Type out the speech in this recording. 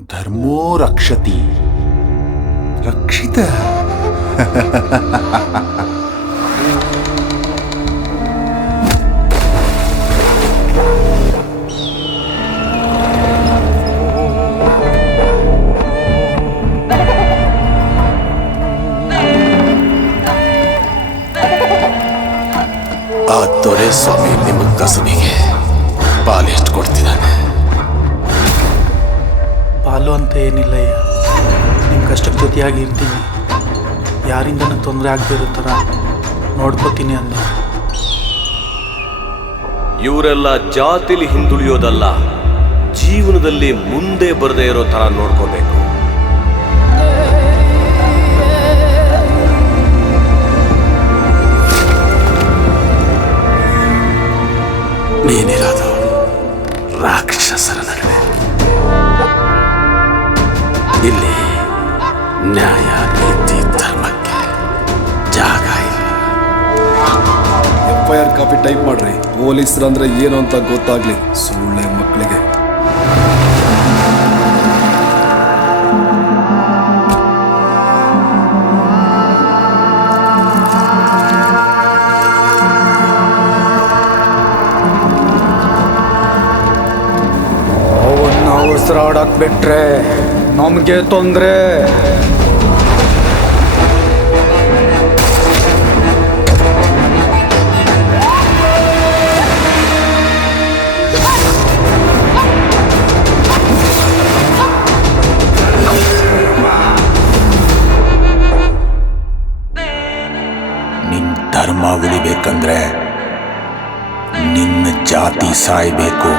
ಧರ್ಮೋ ರಕ್ಷತಿ ರಕ್ಷಿತ. ಆ ದೊರೆ ಸ್ವಾಮಿ ನಿಮ್ಮ ಕಸಬಿಗೆ ಪಾಲೆಷ್ಟು ಕೊಡ್ತಿದ್ದಾನೆ? ಪಾಲು ಅಂತ ಏನಿಲ್ಲಯ್ಯ, ನಿಮ್ಮ ಕಷ್ಟಕ್ಕೆ ಜೊತೆಯಾಗಿ ಇರ್ತೀನಿ, ಯಾರಿಂದನೂ ತೊಂದರೆ ಆಗದಿರೋ ಥರ ನೋಡ್ಕೋತೀನಿ ಅಂದ. ಇವರೆಲ್ಲ ಜಾತಿಲಿ ಹಿಂದುಳಿಯೋದಲ್ಲ, ಜೀವನದಲ್ಲಿ ಮುಂದೆ ಬರದೇ ಇರೋ ಥರ ನೋಡ್ಕೋಬೇಕು. ನೀನಿರೋದು ರಾಕ್ಷಸರ ನಡುವೆ. ಇಲ್ಲಿ ನ್ಯಾಯ ನೀತಿ ಧರ್ಮಕ್ಕೆ ಜಾಗ ಇಲ್ಲ. FIR ಕಾಪಿ ಟೈಪ್ ಮಾಡ್ರಿ. ಪೊಲೀಸರಂದ್ರೆ ಏನು ಅಂತ ಗೊತ್ತಾಗ್ಲಿ ಸುಳ್ಳೆ ಮಕ್ಕಳಿಗೆ. ಅವನ್ನ ಉಸಿರಾಡಕ್ ಬಿಟ್ರೆ ನಮಗೆ ತೊಂದರೆ. ನಿನ್ನ ಧರ್ಮ ಉಳಿಬೇಕಂದ್ರೆ ನಿನ್ನ ಜಾತಿ ಸಾಯ್ಬೇಕು.